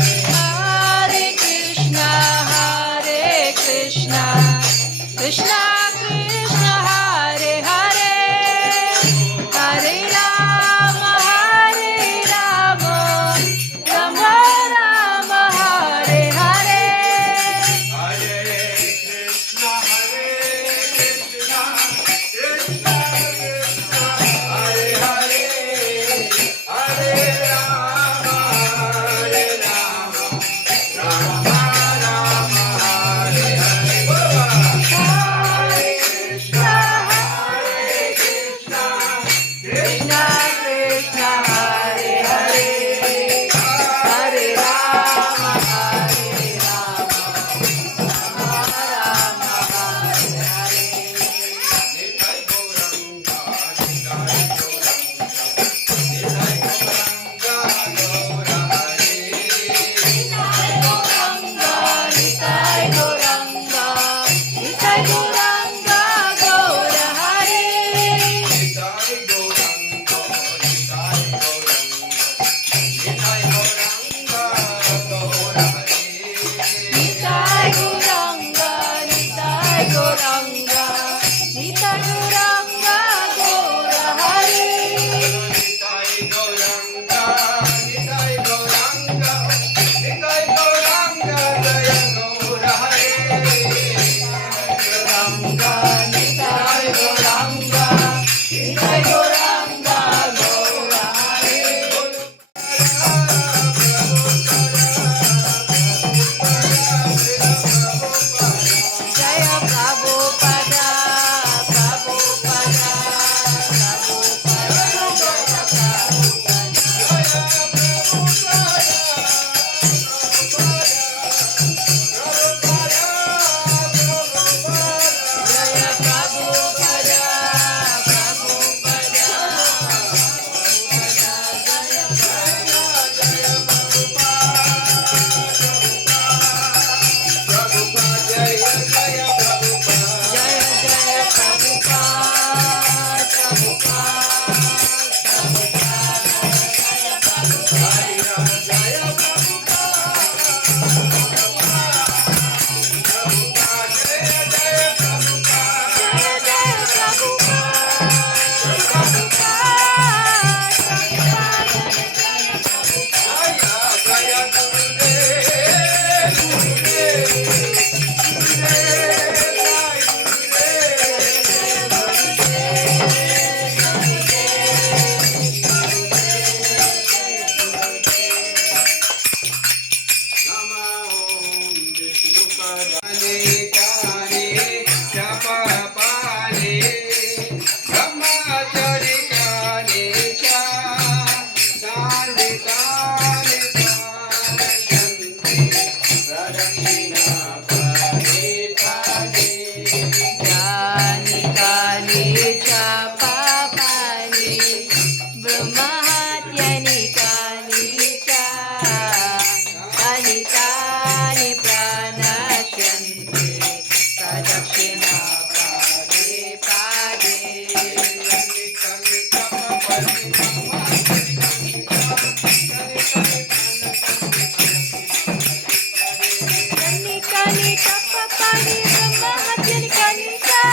Hare Krishna, Hare Krishna, Krishna Krishna, Hare Hare, Hare Rama, Hare Rama, Rama Rama, Hare Hare. Hare Krishna, Hare Krishna, Krishna Krishna, Hare Hare, Hare Rama, Hare Rama, Rama Rama, Hare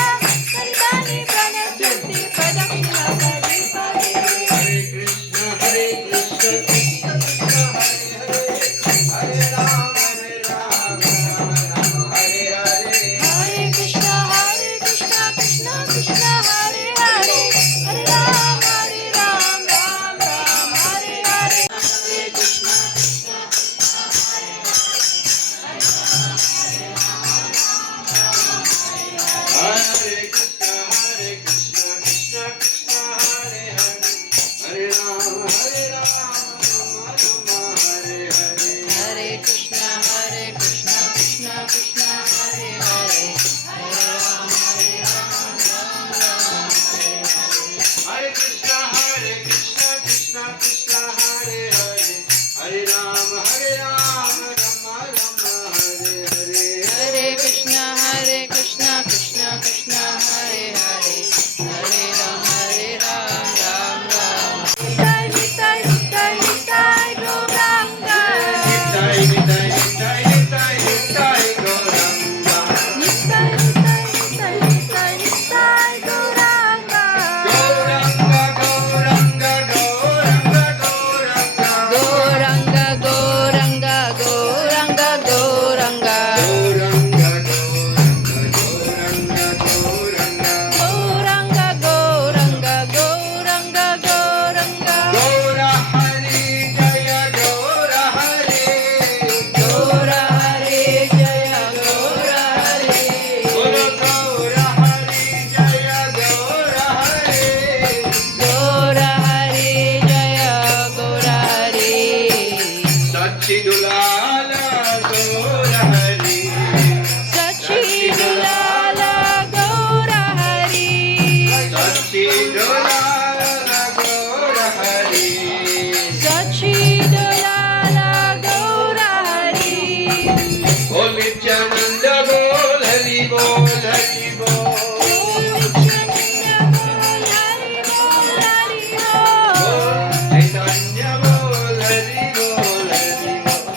Hare. Hare Krishna, Hare Krishna, Krishna Krishna, Hare Hare, Hare Rama, Hare Rama, Rama Rama, Hare Hare. Hare Krishna, Hare Krishna, Krishna Krishna, Hare Hare, Hare Rama, Hare Rama. सच्ची दुलाल गौर हरी सची दुलाल गौर हरी सच्ची दुलाल गौर हरी सची दुलाल गौर हरी बोल नित्यानंद बोल हरि बोल हरि बोल चैतन्य बोल हरि बोल हरि बोल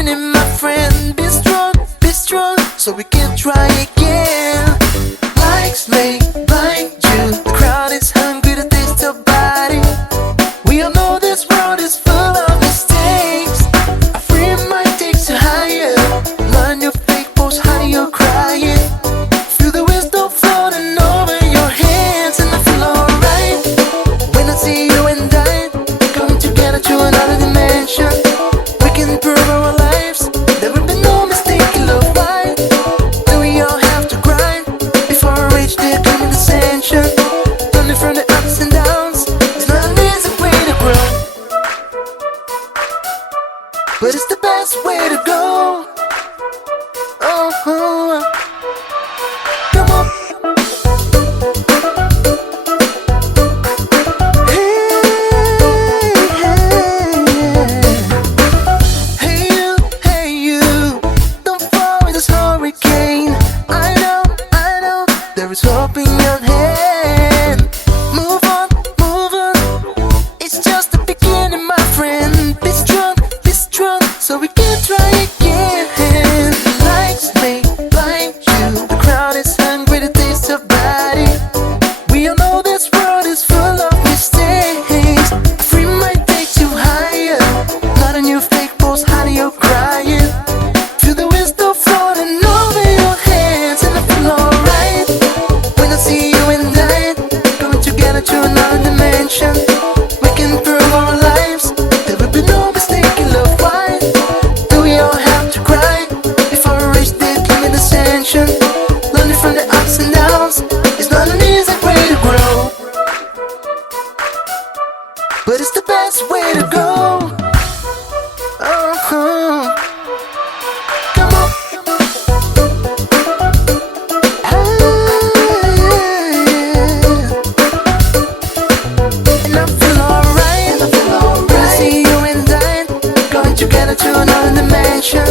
beginning, my friend. Be strong, so we can try again. Likes may blind you. The crowd is hungry to taste your body. We all know this world is full of mistakes. A free mind takes you higher. Learn your fake post, honey, you're crying. Feel the wisdom floating over your hands, and I feel alright when I see you and I going together to another dimension. We can prove our lives. There will be no mistake in love. Why do we all have to grind before we reach the coming ascension? Learning from the ups and downs. It's not an easy way to grow, but it's the best way to go. Oh, come on. Hey you, don't fall in this hurricane. I know, there is hope in your hand. Move on, it's just the beginning, my friend. Be strong, so we can try again. Lights may blind you, the crowd is hungry to taste your body. We all know this world is full of mistakes. A free mind takes you higher. Not a new fake post, honey, you're crying. Feel the wisdom floating over your hands, and I feel alright when I see you and I going together to another dimension. We can prove our lives. There will be no mistake in love. Why do we all have to cry before we reach the coming ascension? Learning from the ups and downs. It's not an easy way to grow, but it's the best way to go. Oh, come on. And I feel alright when I see you and I going together to another dimension.